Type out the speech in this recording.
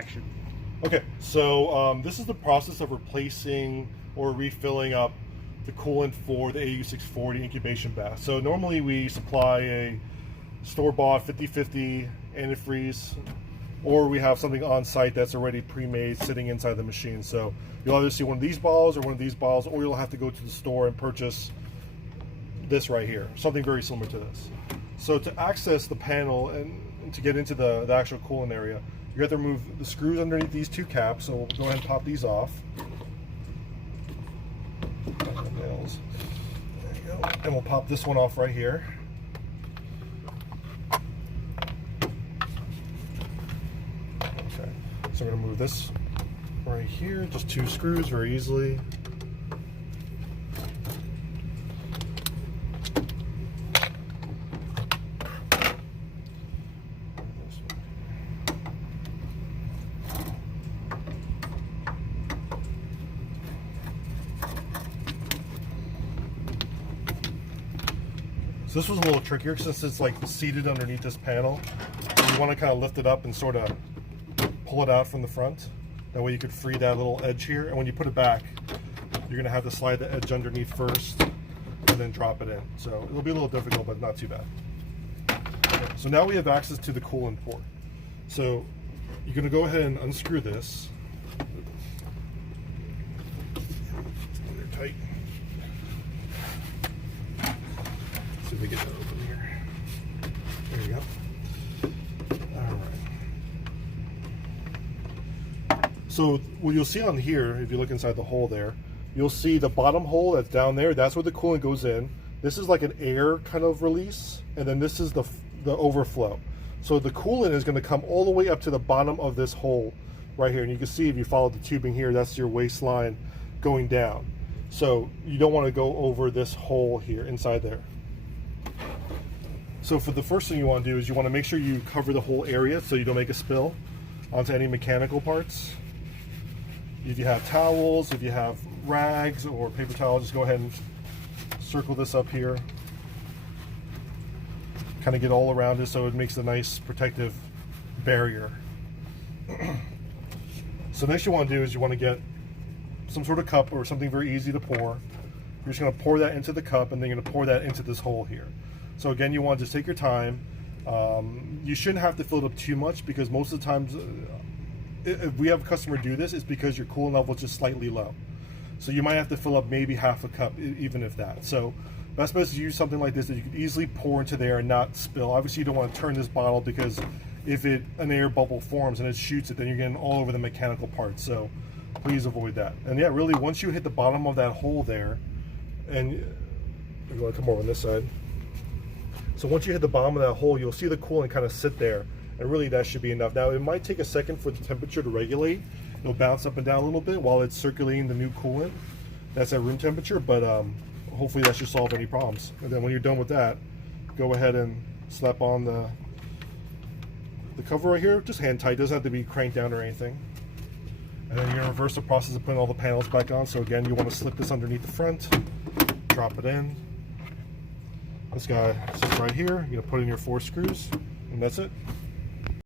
action. Okay, so this is the process of replacing or refilling up the coolant for the AU640 incubation bath. So normally we supply a store-bought 50/50 antifreeze, or we have something on site that's already pre-made sitting inside the machine. So you'll either see one of these bottles or one of these bottles, or you'll have to go to the store and purchase this right here, something very similar to this. So to access the panel and to get into the actual coolant area, you have to remove the screws underneath these two caps. So we'll go ahead and pop these off. Nails. There you go. And we'll pop this one off right here. Okay, so we're gonna move this right here, just two screws very easily. So this was a little trickier since it's like seated underneath this panel. You want to kind of lift it up and sort of pull it out from the front. That way you could free that little edge here. And when you put it back, you're going to have to slide the edge underneath first and then drop it in. So it'll be a little difficult, but not too bad. Okay, so now we have access to the coolant port. So you're going to go ahead and unscrew this. They're tight. See if we get that open here. There you go. All right. So what you'll see on here, if you look inside the hole there, you'll see the bottom hole that's down there. That's where the coolant goes in. This is like an air kind of release, and then this is the overflow. So the coolant is going to come all the way up to the bottom of this hole right here. And you can see if you follow the tubing here, that's your waistline going down. So you don't want to go over this hole here inside there. So for the first thing you want to do is you want to make sure you cover the whole area so you don't make a spill onto any mechanical parts. If you have towels, if you have rags or paper towels, just go ahead and circle this up here. Kind of get all around it so it makes a nice protective barrier. So next you want to do is you want to get some sort of cup or something very easy to pour. You're just going to pour that into the cup and then you're going to pour that into this hole here. So again, you want to just take your time. You shouldn't have to fill it up too much because most of the times, if we have a customer do this, it's because your coolant level is just slightly low. So you might have to fill up maybe half a cup, even if that. So best bet is to use something like this that you can easily pour into there and not spill. Obviously, you don't want to turn this bottle because if an air bubble forms and it shoots it, then you're getting all over the mechanical parts. So please avoid that. And yeah, really, once you hit the bottom of that hole there, and you want to come over on this side. So once you hit the bottom of that hole, you'll see the coolant kind of sit there, and really that should be enough. Now it might take a second for the temperature to regulate. It'll bounce up and down a little bit while it's circulating the new coolant. That's at room temperature, but hopefully that should solve any problems. And then when you're done with that, go ahead and slap on the cover right here. Just hand tight, doesn't have to be cranked down or anything. And then you're gonna reverse the process of putting all the panels back on. So again, you want to slip this underneath the front, drop it in. This guy sits right here. You're gonna put in your 4 screws, and that's it.